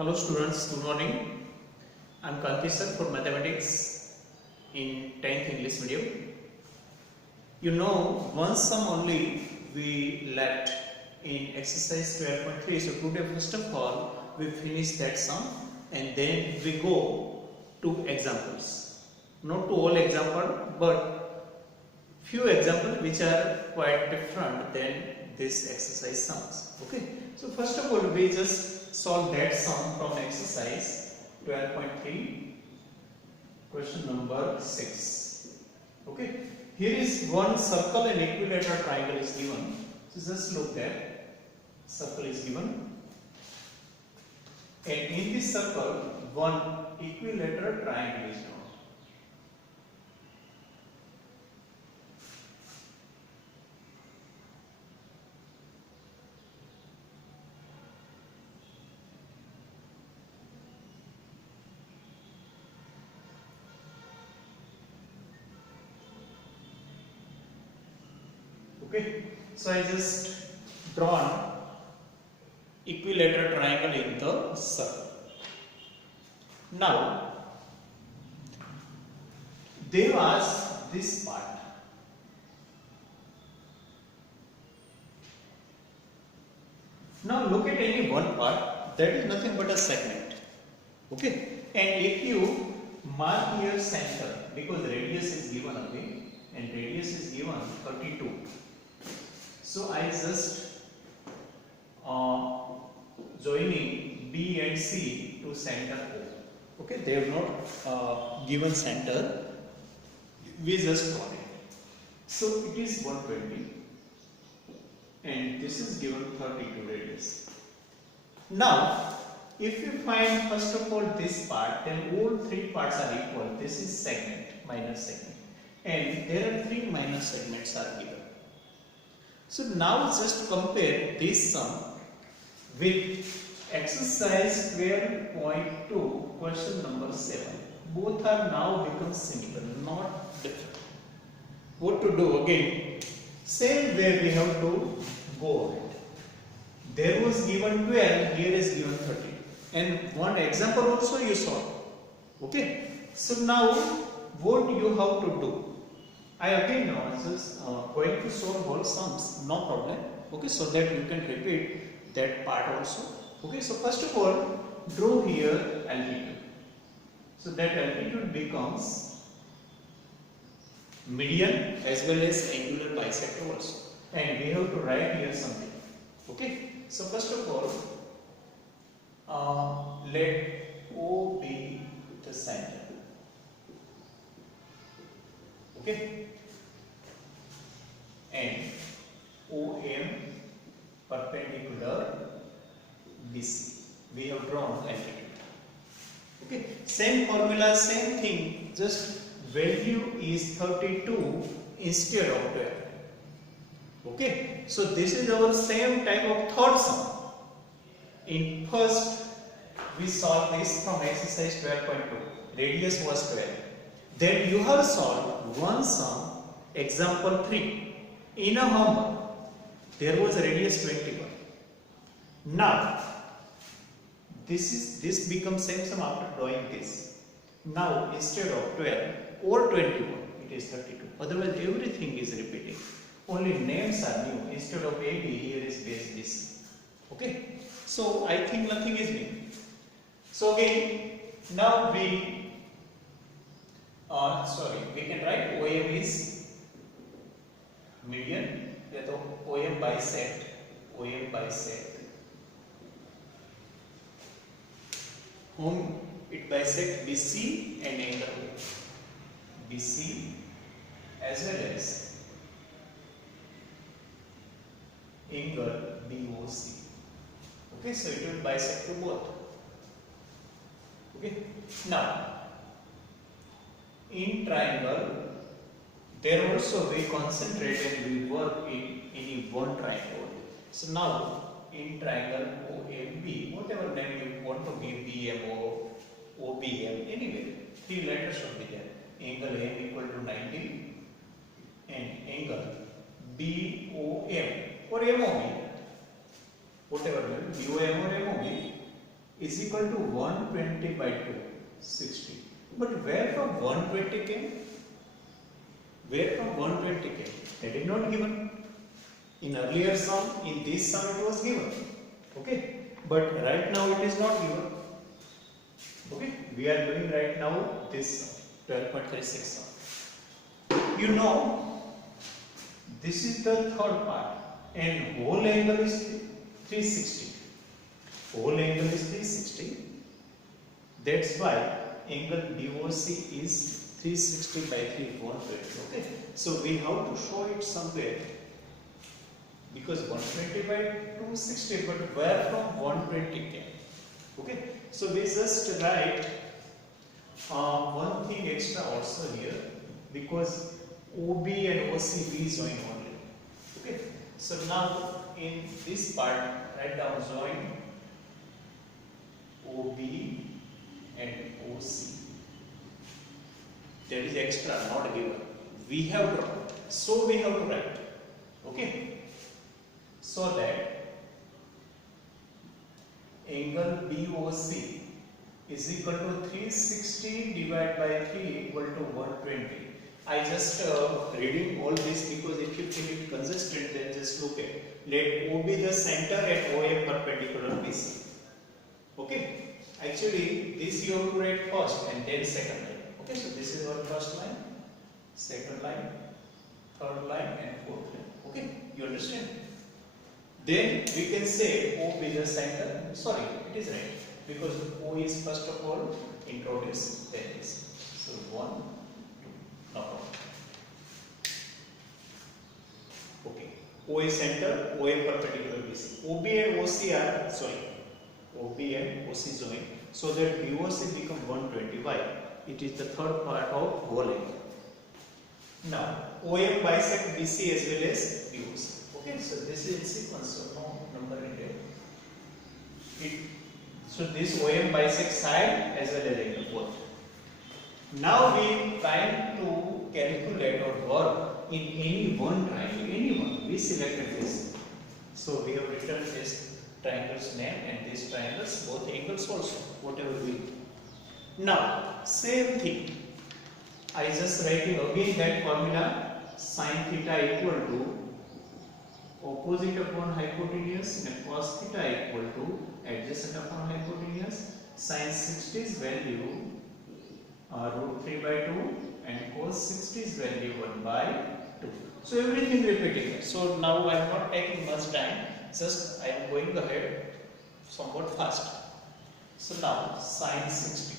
Hello students, good morning. I am Kalki sir for mathematics in 10th English medium. You know, one sum only we left in exercise 12.3. So today first of all we finish that sum and then we go to examples. Not to all example but few examples which are quite different than this exercise sums. Okay. So first of all we just solve that sum from exercise 12.3 question number 6. Okay. Here is one circle and equilateral triangle is given. So just look that circle is given and in this circle one equilateral triangle is drawn. Okay, so I just drawn equilateral triangle in the circle. Now there was this part. Now look at any one part, that is nothing but a segment. Okay, and if you mark here center, because radius is given away and radius is given 32. So I just joining B and C to center O. Okay, they have not given center. We just got it. So it is 120, and this is given 32 radius. Now, if you find first of all this part, then all three parts are equal. This is segment minus segment, and there are three minor segments are given. So now just compare this sum with exercise 12.2 question number 7. Both are now become similar, not different. What to do again? Same way we have to go ahead. There was given 12, here is given 30. And one example also you saw. Okay. So now what you have to do? I again now just going to solve whole sums, no problem. Okay, so that you can repeat that part also. Okay, so first of all, draw here altitude. So that altitude becomes median as well as angular bisector also. And we have to write here something. Okay, so first of all, let O be the center. Okay, and OM perpendicular BC. We have drawn altitude. Okay, same formula, same thing, just value is 32 instead of 12. Okay, so this is our same type of third sum. In first, we solved this from exercise 12.2. Radius was 12. Then you have solved one sum, example 3. In a homework, there was a radius 21. Now, this becomes same sum after drawing this. Now, instead of 12 or 21, it is 32. Otherwise, everything is repeating. Only names are new. Instead of AB, here is base BC. Okay? So, I think nothing is new. So, again, now we can write OM is median, OM bisect, whom it bisect BC and angle BC as well as angle BOC. Okay, so it will bisect to both. Okay, now in triangle, there also we concentrate and we work in any one triangle. So now in triangle OMB, whatever name you want to give, BMO, OBM, anyway, three letters should be there. Angle M equal to 90 and angle BOM or MOB, whatever name, BOM or MOB is equal to 120 by 260. But where from 120 came? Where from 120 came? That is not given. In earlier sum, in this sum it was given. Okay. But right now it is not given. Okay. We are doing right now this 12.36 sum. You know, this is the third part and whole angle is 360. Whole angle is 360. That's why angle DOC is 360 by 3 120. Okay. So we have to show it somewhere. Because 120 by 260, but where from 120 came? Okay, so we just write one thing extra also here, because OB and OC we join only. Okay, so now in this part, write down join OB and OC. That is extra, not given. We have to, so we have to write. Okay. So that angle BOC is equal to 360 divided by 3 equal to 120. I just reading all this because if you feel it consistent, then just look at. Let O be the center and OA perpendicular BC. Okay. Actually, this you have to write first and then second line. Okay. So this is our first line, second line, third line, and fourth line. Okay. You understand? Then we can say O be the center. Sorry, it is right because O is first of all introduced, then this. So 1, 2, no problem. Okay. O is center, OA perpendicular BC. OB and OC are OB and OC join, so that BOC become 120. Why? It is the third part of whole angle. Now OM bisect BC as well as BOC. Okay, so this is in sequence, so no number in there. So this OM bisects side as well as angle both. Now we trying to calculate or work in any one triangle, any one. We selected this. So we have written this triangle's name and this triangle's both angles also, whatever we do. Now, same thing. I just writing again that formula, sin theta equal to opposite upon hypotenuse and cos theta equal to adjacent upon hypotenuse. Sin 60's value root 3 by 2 and cos 60's value 1 by 2. So everything repeating. So now I am not taking much time, just I am going ahead somewhat fast. So now sin 60,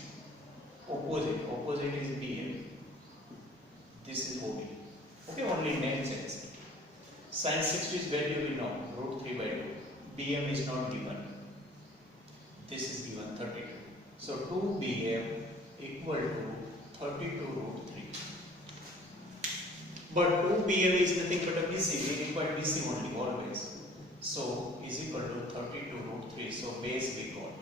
opposite is BM, this is OB. Okay, only name changes. Sin 60's value we know, root 3 by 2. BM is not given. This is given 32. So 2 BM equal to 32 root 3. But 2 BM is nothing but a BC. We require BC only always. So is equal to 32 root 3. So base we got.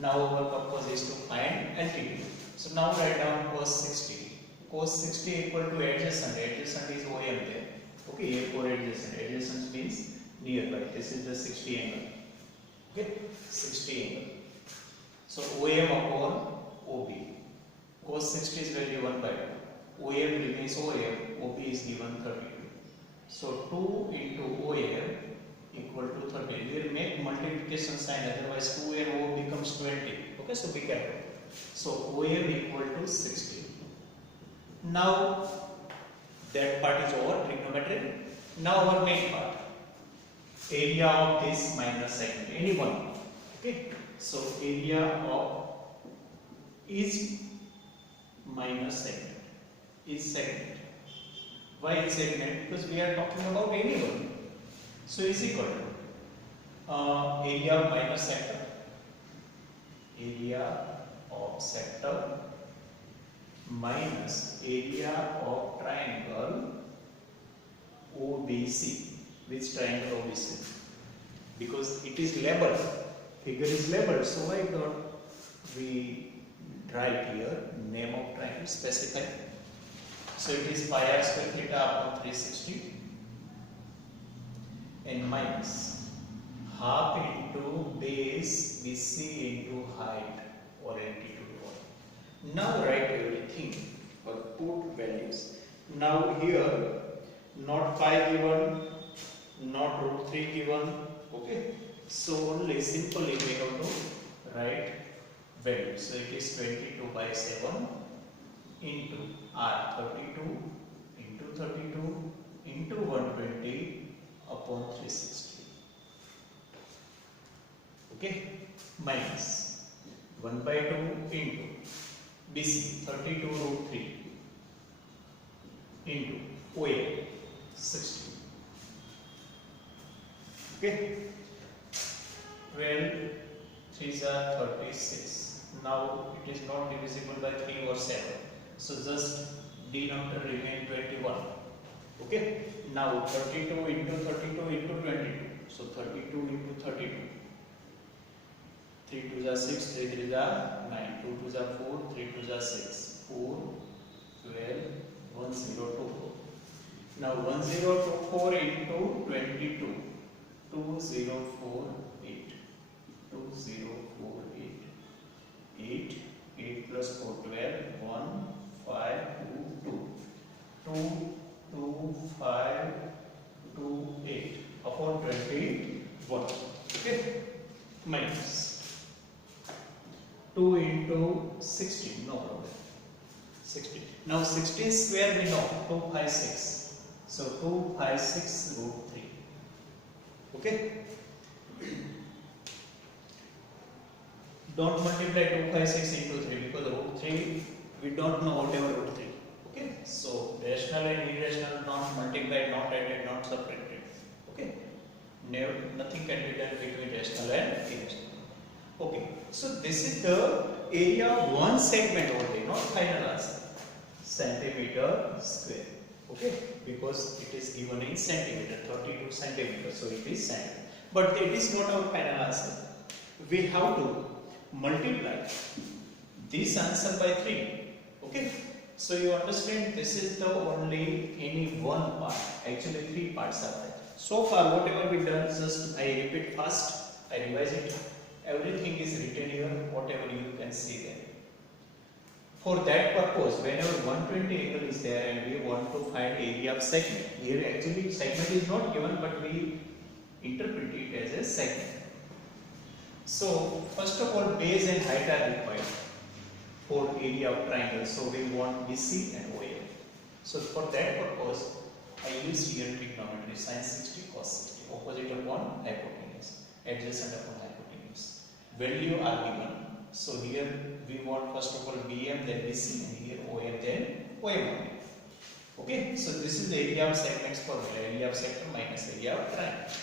Now our purpose is to find altitude. So now write down cos 60. Cos 60 equal to adjacent. Adjacent is OM there. Okay, A for adjacent. Adjacent means nearby. This is the 60 angle. Okay, 60 angle. So OM upon OB. Cos 60's value 1 by 2. OM remains OM. OB is given 32. So 2 into OM equal to 30. We will make multiplication sign, otherwise 2 and O becomes 20. Okay, so be careful. So OM equal to 60. Now that part is over, trigonometry. Now our main part. Area of this minus segment, any one. Okay, so area of each minus segment is segment. Why is segment? Because we are talking about any one. So is equal to area of minus sector. Area of sector minus area of triangle OBC. Which triangle OBC? Because it is labeled, figure is labeled, so why don't we write here name of triangle, specify. So it is pi r square theta upon 360 and minus half into base BC into height or altitude. Now write everything or put values. Now here not pi given, not root 3 given. Okay, so only simply we have to write value. So it is 22 by 7 into r 32 into 32 into 120 upon 360. Okay, minus 1 by 2 into BC 32 root 3 into OA 60. Okay, 12 3s are 36. Now it is not divisible by 3 or 7. So just denominator remain 21. Okay, now 32 into 32 into 22. So 32 into 32. 3 2s are 6, 3 3s are 9, 2 2s are 4, 3 2s are 6, 4, 12, 1024. Now 1024 into 22, 2048, 2048, 8, 8 plus 4, 12, 1, 5, 2, 2, 2, 2, 5, 2, 8 upon 21. Okay, minus 2 into 16, no problem. 16. Now 16 square we know 256. So 256 root 3. Okay. Don't multiply 256 into 3 because root 3 we don't know whatever root 3. Okay. So rational and irrational not multiplied, not added, not subtracted. Okay. Never, nothing can be done between rational and irrational. Okay, so this is the area of one segment only, not final answer. Centimeter square. Okay, because it is given in centimeter, 32 centimeters, so it is centimeter. But it is not our final answer. We have to multiply this answer by 3. Okay, so you understand this is the only any one part. Actually, 3 parts are there. So far, whatever we done, just I repeat fast, I revise it. Everything is written here, whatever you can see there. For that purpose, whenever 120 angle is there and we want to find area of segment, here actually segment is not given but we interpret it as a segment. So first of all, base and height are required for area of triangle. So we want BC and OA. So for that purpose, I use here trigonometry, sin 60 cos 60, opposite upon hypotenuse, adjacent upon hypotenuse. Value are given. So here we want first of all BM, then BC, and here OM, then OM. Okay, so this is the area of segments formula, area of sector minus area of triangle.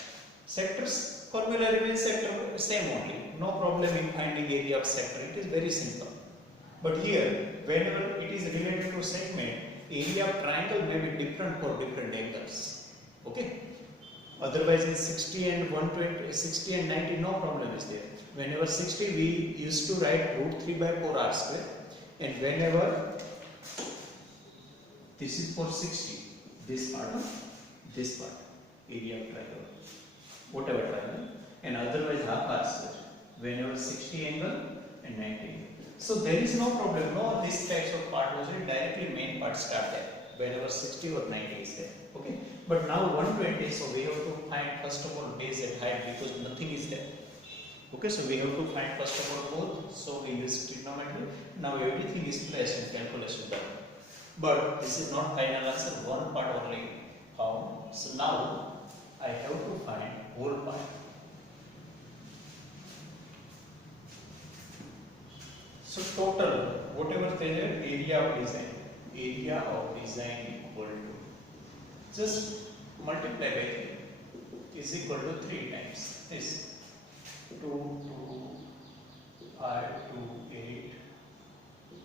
Sectors formula remains sector same only. No problem in finding area of sector. It is very simple. But here, whenever it is related to segment, area of triangle may be different for different angles. Okay. Otherwise, in 60 and 120, 60 and 90, no problem is there. Whenever 60, we used to write root 3 by 4 r square, and whenever this is for 60, this part, area of triangle, whatever triangle, and otherwise half r square. Whenever 60 angle and 90 angle. So there is no problem. No, this types of part was directly main part start there. Whenever 60 or 90 is there. Okay. But now 120, so we have to find first of all base and height because nothing is there. Okay, so we have to find first of all both. So we use trigonometry. Now everything is placed in calculation done. But this is not final answer, one part only found. So now I have to find whole part. So total, whatever there is, area of design equal to, just multiply by 3 is equal to 3 times this 2, 2, 5, 2, 8,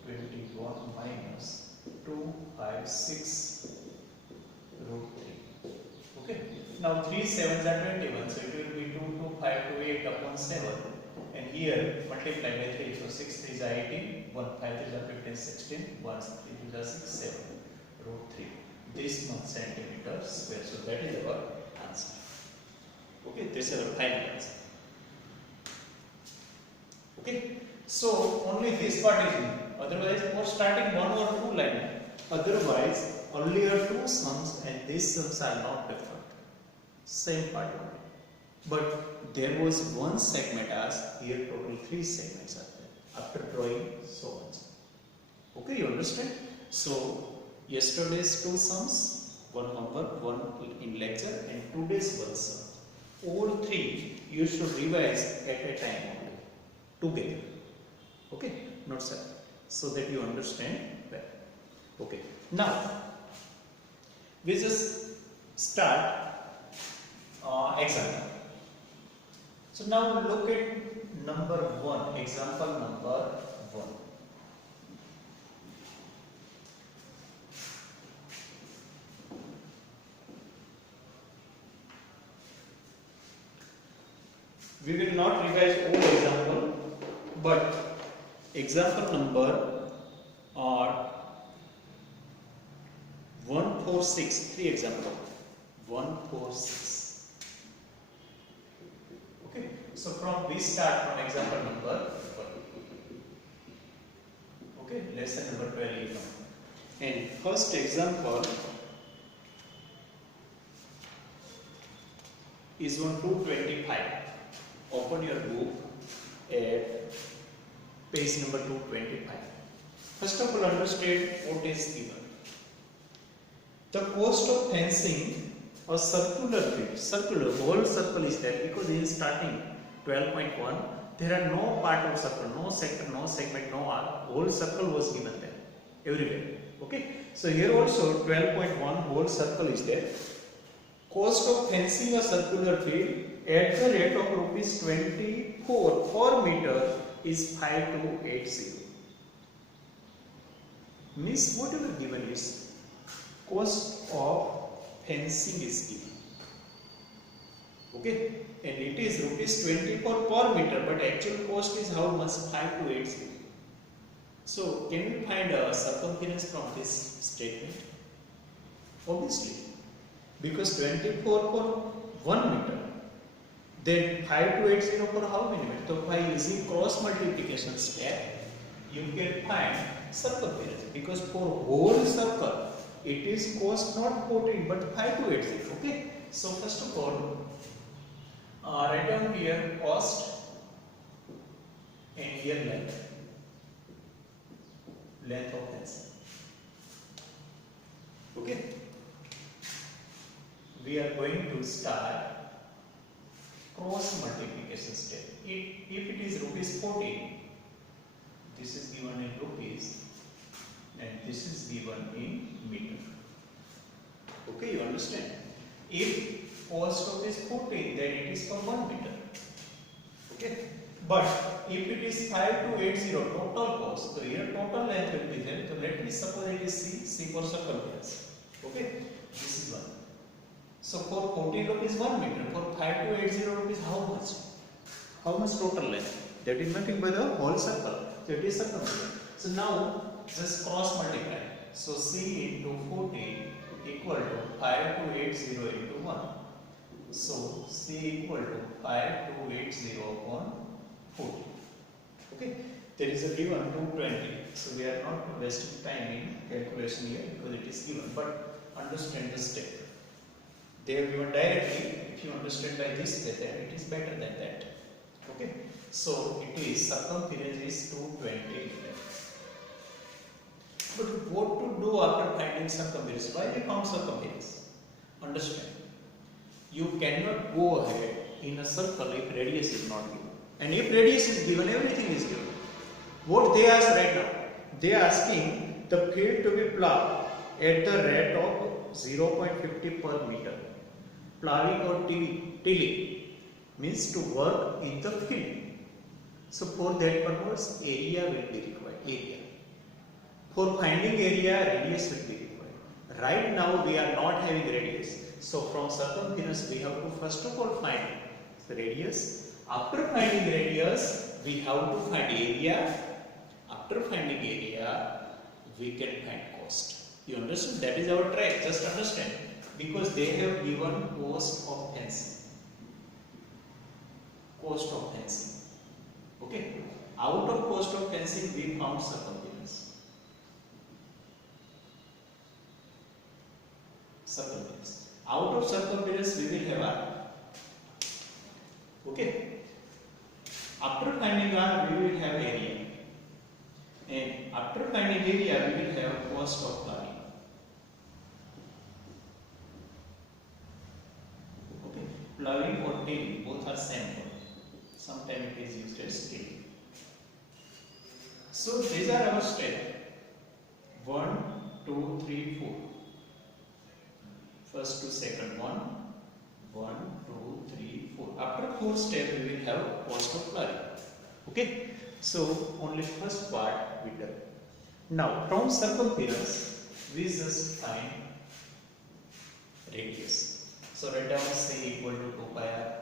21 minus 2, 5, 6 root 3. Okay. Now 3 7s are 21, so it will be 2, 2, 5, 2, 8 upon 7. And here multiply by 3, so 6 3s are 18, 1 5 3s are 15, 16, 1 3 2s are 6, 7, root 3. This much centimeter square. So that is our answer. Okay, this is our final answer. So only this part is new. Otherwise, for starting one or two line, otherwise earlier two sums and these sums are not different. Same part only. But there was one segment as here total 3 segments are there. After drawing so much. Okay, you understand? So yesterday's two sums, one homework, one in lecture, and today's one sum. All three you should revise at a time only, together. Okay, not sir, so that you understand well. Okay, now we just start example. So now look at number 1, example number 1. We will not revise all example, but example number are 146, 3 example, 146. Okay, so from we start from example number 1. Okay, lesson number 12. And first example is on 225. Open your book at page number 225. First of all, understand what is given. The cost of fencing a circular field, whole circle is there, because in starting 12.1 there are no part of circle, no sector, no segment, no arc. Whole circle was given there everywhere. Okay, so here also 12.1 whole circle is there. Cost of fencing a circular field at the rate of rupees 24 per meter is 5280. Means whatever given is cost of fencing is given. Okay, and it is rupees 24 per meter, but actual cost is how much? 5280. So can we find a circumference from this statement? Obviously, because 24 for 1 meter, then 5280 for how many meters? So by using cross multiplication step, you can find circumference, because for whole circle it is cost not 14 but 5280. Okay, so first of all, write down here cost and here length of fence. Okay, we are going to start cross multiplication step. If it is rupees 14, this is given in rupees and this is given in meter. Okay, you understand? If cost of is 14, then it is for 1 meter. Okay, but if it is 5280 total cost, so here total length will be there. So let me suppose it is C for circumference. Okay, this is 1. So for 14 rupees 1 meter, for 5280 rupees how much? How much total length? That is nothing but the whole circle. That is circumference. So now just cross multiply. So C into 14 equal to 5280 into 1. So C equal to 5280 upon 14. Okay, there is a given 220. So we are not wasting time in calculation here because it is given. But understand the step. They have given directly. If you understand by this method, it is better than that. Okay, so it is circumference is 220. But what to do after finding circumference? Why we found circumference? Understand. You cannot go ahead in a circle if radius is not given. And if radius is given, everything is given. What they ask right now? They are asking the field to be plowed at the rate of 0.50 per meter. Plowing or tilling means to work in the field. So for that purpose, area will be required. Area. For finding area, radius will be required. Right now we are not having radius. So from circumference we have to first of all find the radius. After finding radius, we have to find area. After finding area, we can find cost. You understand? That is our track. Just understand. Because they have given cost of fencing. Cost of fencing. Okay. Out of cost of fencing we found circumference. Circumference. Out of circumference we will have R. Okay. After finding R we will have area. And after finding area we will have cost of ploughing. Okay. Ploughing or tilling both are same word. Sometimes it is used as tilling. So these are our steps. 1, 2, 3, 4. First to second one. 1, 2, 3, 4. After 4 steps we will have cost of ploughing. Okay. So only first part we done. Now from circumference we just find radius. So write down say equal to 2 pi r.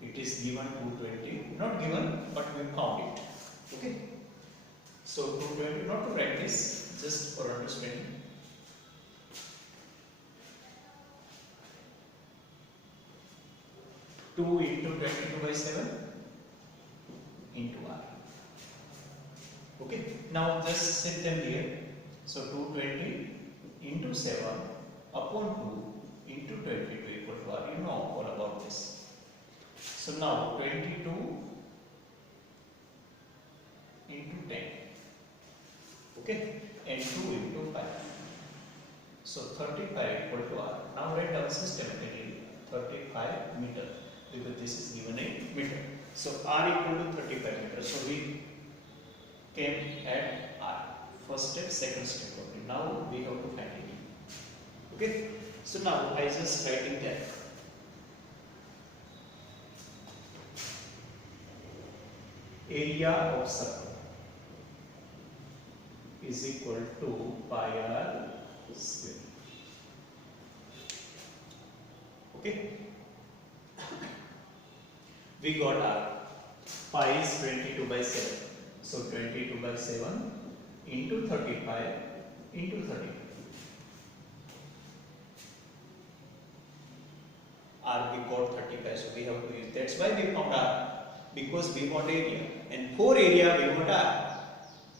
It is given 220. Not given but we found it. Okay. So 220, not to write this, just for understanding. Two into 22 by 7 into r. Okay. Now just set them here. So 220 into 7 upon 2 into 22 equal to r. You know all about this. So now 22 into 10. Okay. And 2 into 5. So 35 equal to r. Now write down systematically 35 meter because this is given in meter. So r equal to 35 meters. So we can add r. First step, second step. Okay. Now we have to find it. Okay. So now I just writing that. Area of circle is equal to pi r square. Okay. We got r. Pi is 22 by 7. So 22 by 7 into 35 into 35. R we got 35. So we have to use. That's why we found r. Because we want area. And for area we want r.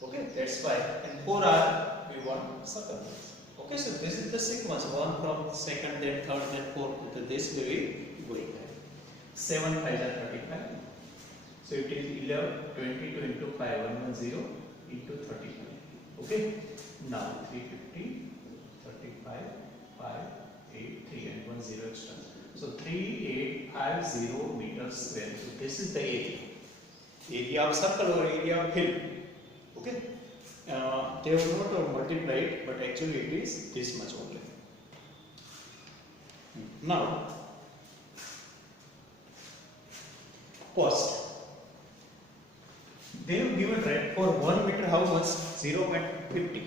Okay. That's why. And for r we want circumference. Okay. So this is the sequence. One from second, then third, then fourth. So this way we going. 7 5 are 35. So it is 11, 22 into 5, 110 into 35. Okay. Now 350, 35, 5, 8, 3 and 1 0 extra. So 3850 meters square. So this is the area. Area of circle or area of hill. Okay. They have not multiplied, but actually it is this much only. Now cost. They have given rate for 1 meter how much? 0.50.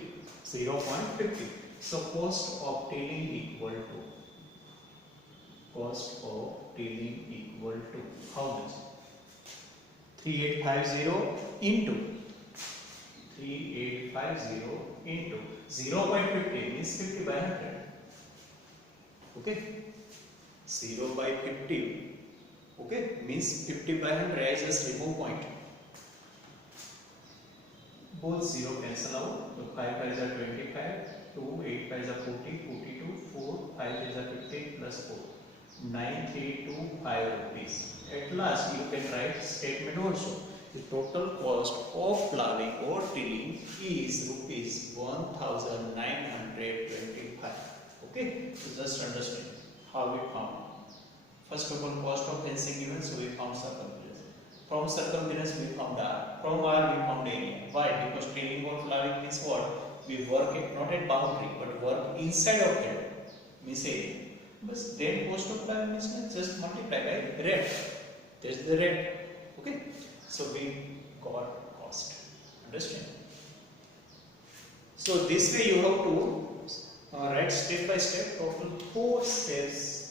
0.50. So cost of tilling equal to how much? 3850 into 0.50 means 50 by 100. Okay. 0 by 50. Okay, means 50 by 100. I just remove point. Both 0 cancel out. So 5 5s are 25, 2, 8 5s are 40, 42, 4, 5 is are 15 plus 4. 9325 rupees. At last you can write statement also. The total cost of ploughing or tilling is rupees 1925. Okay, so just understand how we found. First of all, cost of fencing given, so we found circumference. From circumference we found r. From r we found area. Why? Because tilling or ploughing means what? We work it not at boundary but work inside of it. Means area. But then cost of ploughing means just multiply by rate. That's the rate. Okay. So we got cost. Understand? So this way you have to write step by step. Total 4 steps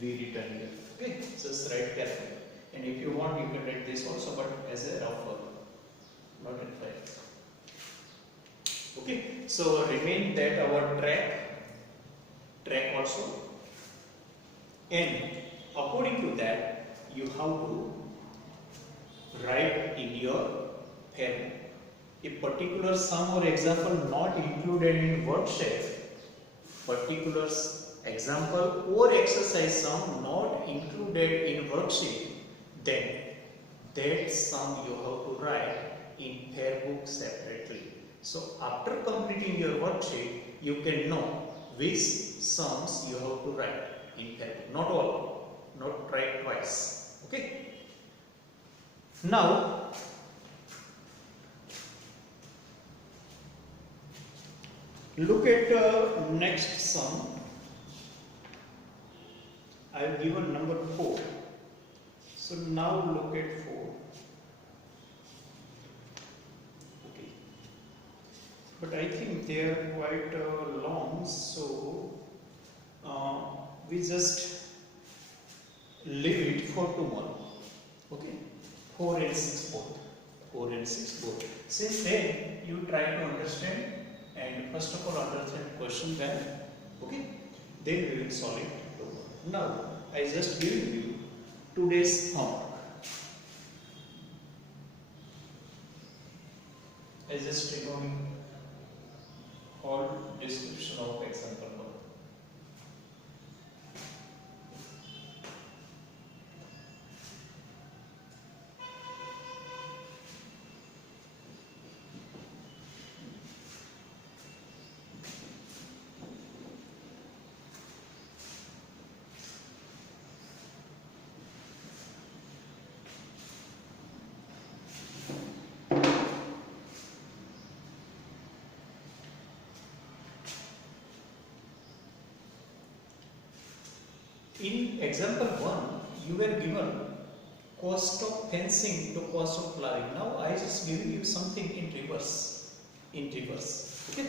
we written here. Okay. Just write carefully. And if you want, you can write this also, but as a rough work, not in file. Okay. So remain that our track also. And according to that, you have to write in your fair book. A particular sum or example not included in worksheet, particular example or exercise sum not included in worksheet, then that sum you have to write in fair book separately. So after completing your worksheet, you can know which sums you have to write in fair book. Not all, not write twice. Okay. Now look at next sum. I have given number 4. So now look at 4. Okay. But I think they are quite long, so we just leave it for tomorrow. Okay. 4 and 6 both. 4 and 6 both. Since then you try to understand and first of all understand question well. Okay. Then we will solve it tomorrow. Now I just give you today's homework. I just removing all description of example 1. In example 1, you were given cost of fencing to cost of plowing. Now I just giving you something in reverse. In reverse. Okay.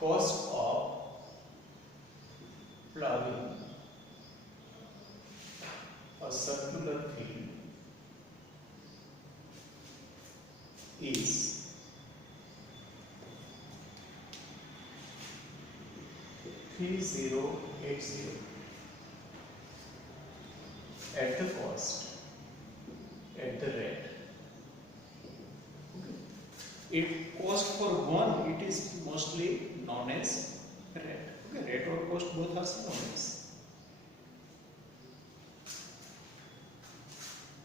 Cost of plowing a circular field is 3080 at the cost, at the rate. It cost for one, it is mostly known as rate. Okay, rate or cost both are known as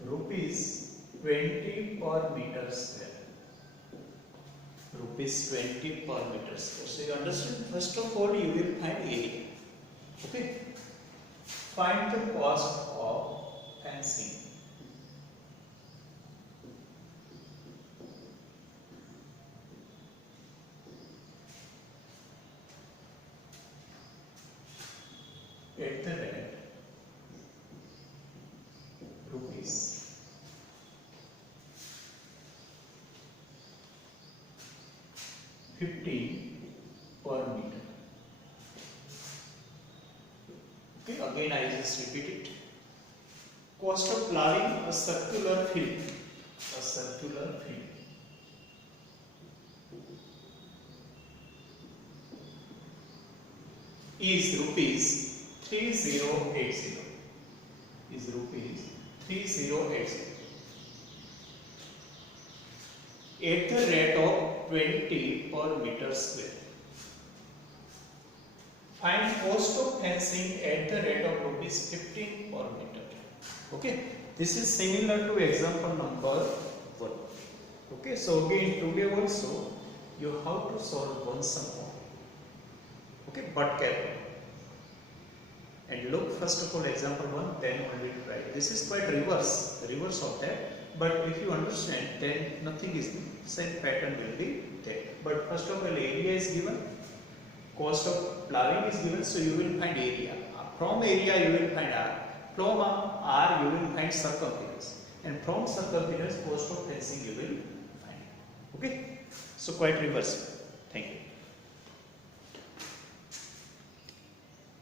rupees 20 per meter square. Rupees 20 per meter square. So you understand? First of all, you will find area. Okay. Find the cost of fencing. At the rate rupees 15 per meter. Okay, again I just repeat it. Cost of plowing a circular field. A circular field is rupees 3080 is rupees 3080 at the rate of 20 per meter square. Find cost of fencing at the rate of rupees 15 per meter. Okay, this is similar to example number 1. Okay, so again today also you have to solve one sum more. Okay, but careful. And look first of all example 1, then only try. This is quite reverse of that. But if you understand, then nothing is the same pattern will be there. But first of all, area is given, cost of plowing is given, so you will find area. From area you will find R. From R you will find circumference. And from circumference, cost of fencing you will find. Okay? So quite reverse. Thank you.